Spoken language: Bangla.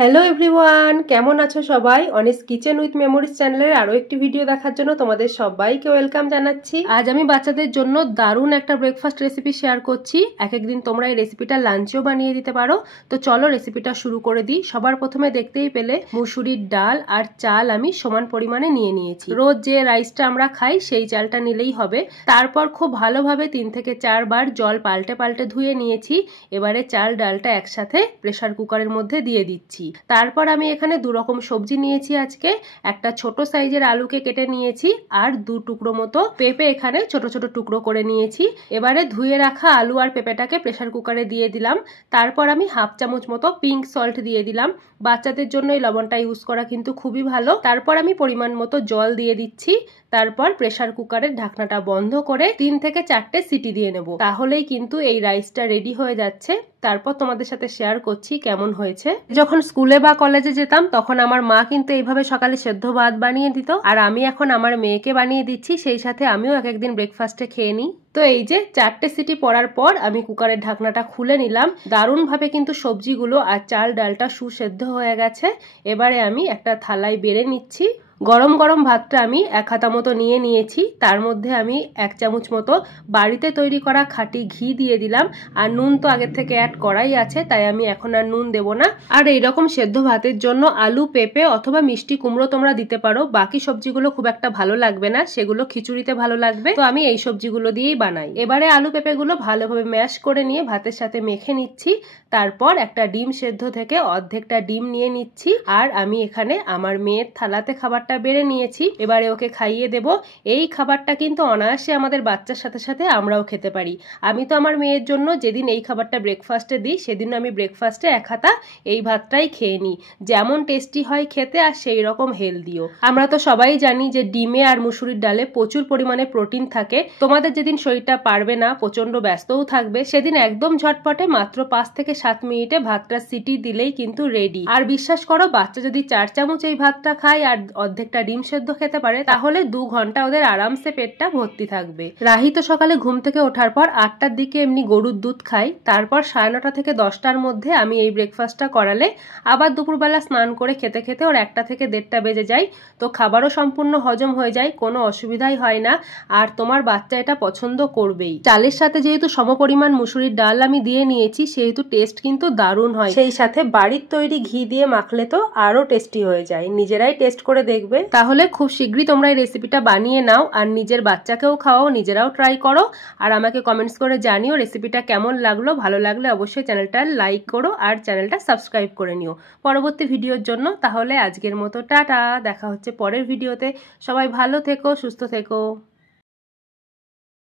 হ্যালো এভরিওয়ান, কেমন আছো সবাই? অনিস কিচেন উইথ মেমোরিজ চ্যানেলের আরো একটি ভিডিও দেখার জন্য তোমাদের সবাইকে ওয়েলকাম জানাচ্ছি। আজ আমি বাচ্চাদের জন্য দারুণ একটা ব্রেকফাস্ট রেসিপি শেয়ার করছি। এক একদিন তোমরা এই রেসিপিটা লাঞ্চেও বানিয়ে দিতে পারো। তো চলো রেসিপিটা শুরু করে দিই। সবার প্রথমে দেখতেই পেলে মুসুরির ডাল আর চাল আমি সমান পরিমাণে নিয়ে নিয়েছি। রোজ যে রাইসটা আমরা খাই সেই চালটা নিলেই হবে। তারপর খুব ভালোভাবে 3 থেকে 4 বার জল পাল্টে পাল্টে ধুয়ে নিয়েছি। এবারে চাল ডালটা একসাথে প্রেসার কুকারের মধ্যে দিয়ে দিচ্ছি। তারপর আমি এখানে দু রকম সবজি নিয়েছি। আজকে একটা ছোট সাইজের আলুকে কেটে নিয়েছি আর 2 টুকরো মতো পেঁপে এখানে ছোট ছোট টুকরো করে নিয়েছি। এবারে ধুয়ে রাখা আলু আর পেঁপেটাকে প্রেসার কুকারে দিয়ে দিলাম। তারপর আমি হাফ চামচ মতো পিঙ্ক সল্ট দিয়ে দিলাম। বাচ্চাদের জন্য এই লবণটা ইউজ করা কিন্তু খুবই ভালো। তারপর আমি পরিমাণ মতো জল দিয়ে দিচ্ছি। তারপর প্রেসার কুকারের ঢাকনাটা বন্ধ করে 3 থেকে 4টে সিটি দিয়ে নেব। তাহলেই কিন্তু এই রাইসটা রেডি হয়ে যাচ্ছে। তারপর তোমাদের সাথে শেয়ার করছি কেমন হয়েছে। যখন স্কুলে বা কলেজে যেতাম তখন আমার মা কিন্তু এইভাবে সকালে সেদ্ধ ভাত বানিয়ে দিত, আর আমি এখন আমার মেয়েকে বানিয়ে দিচ্ছি। সেই সাথে আমিও এক একদিন ব্রেকফাস্টে খেয়ে নিই। তো এই যে 4টে সিটি পড়ার পর আমি কুকারের ঢাকনাটা খুলে নিলাম। দারুণ ভাবে কিন্তু সবজিগুলো আর চাল ডালটা সুসেদ্ধ হয়ে গেছে। এবারে আমি একটা থালায় বেড়ে নিচ্ছি। গরম গরম ভাতটা আমি 1 হাতা মতো নিয়ে নিয়েছি। তার মধ্যে আমি 1 চামচ মতো বাড়িতে তৈরি করা খাঁটি ঘি দিয়ে দিলাম। আর নুন তো আগের থেকে অ্যাড করাই আছে, তাই আমি এখন আর নুন দেব না। আর এইরকম সেদ্ধ ভাতের জন্য আলু, পেঁপে অথবা মিষ্টি কুমড়ো তোমরা দিতে পারো। বাকি সবজিগুলো খুব একটা ভালো লাগবে না, সেগুলো খিচুড়িতে ভালো লাগবে। তো আমি এই সবজিগুলো দিয়েই বানাই। এবারে আলু পেঁপেগুলো ভালোভাবে ম্যাশ করে নিয়ে ভাতের সাথে মেখে নিচ্ছি। তারপর একটা ডিম সেদ্ধ থেকে অর্ধেকটা ডিম নিয়ে নিচ্ছি। আর আমি এখানে আমার মেয়ের থালাতে খাবারটা বেড়ে নিয়েছি। এবারে ওকে খাইয়ে দেব। এই খাবারটা কিন্তু অনায়াসে আমাদের বাচ্চার সাথে সাথে আমরাও খেতে পারি। আমি তো আমার মেয়ের জন্য যেদিন এই খাবারটা ব্রেকফাস্টে দিই সেদিন আমি ব্রেকফাস্টে 1 হাতা এই ভাতটাই খেয়ে নিই। যেমন টেস্টি হয় খেতে আর সেই রকম হেলদিও। আমরা তো সবাই জানি যে ডিমে আর মুসুরির ডালে প্রচুর পরিমাণে প্রোটিন থাকে। তোমাদের যেদিন শরীরটা পারবে না, প্রচন্ড ব্যস্তও থাকবে, সেদিন একদম ঝটপটে মাত্র 5 থেকে 7 মিনিটে ভাতটা সিটি দিলেই কিন্তু রেডি। আর বিশ্বাস করো, বাচ্চা যদি 4 চামচ এই ভাতটা খায় আর অর্ধেকটা ডিম সেদ্ধ খেতে পারে তাহলে 2 ঘন্টা ওদের আরামসে পেটটা ভর্তি থাকবে। রাহি তো সকালে ঘুম থেকে ওঠার পর 8টার দিকে এমনি গরুর দুধ খাই। তারপর 9:30 থেকে 10টার মধ্যে আমি এই ব্রেকফাস্টটা করালে আবার দুপুরবেলা স্নান করে খেতে খেতে ওর 1টা থেকে 1:30টা বেজে যায়। তো খাবারও সম্পূর্ণ হজম হয়ে যায়, কোনো অসুবিধাই হয় না। আর তোমার বাচ্চা এটা পছন্দ করবেই। চালের সাথে যেহেতু সমপরিমাণ মুসুরির ডাল আমি দিয়ে নিয়েছি, সেহেতু টেস্ট কিন্তু দারুণ হয়। সেই সাথে বাড়ির তৈরি ঘি দিয়ে মাখলে তো আরো টেস্টি হয়ে যায়। নিজেরাই টেস্ট করে দেখবে, তাহলে খুব শীঘ্রই তোমরা এই রেসিপিটা বানিয়ে নাও আর নিজের বাচ্চাকেও খাওয়াও, নিজেরাও ট্রাই করো। আর আমাকে কমেন্টস করে জানিও রেসিপিটা কেমন লাগলো। ভালো লাগলে অবশ্যই চ্যানেলটা লাইক করো আর চ্যানেলটা সাবস্ক্রাইব করে নিও পরবর্তী ভিডিওর জন্য। তাহলে আজকের মতো টাটা, দেখা হচ্ছে পরের ভিডিওতে। সবাই ভালো থেকো, সুস্থ থেকো।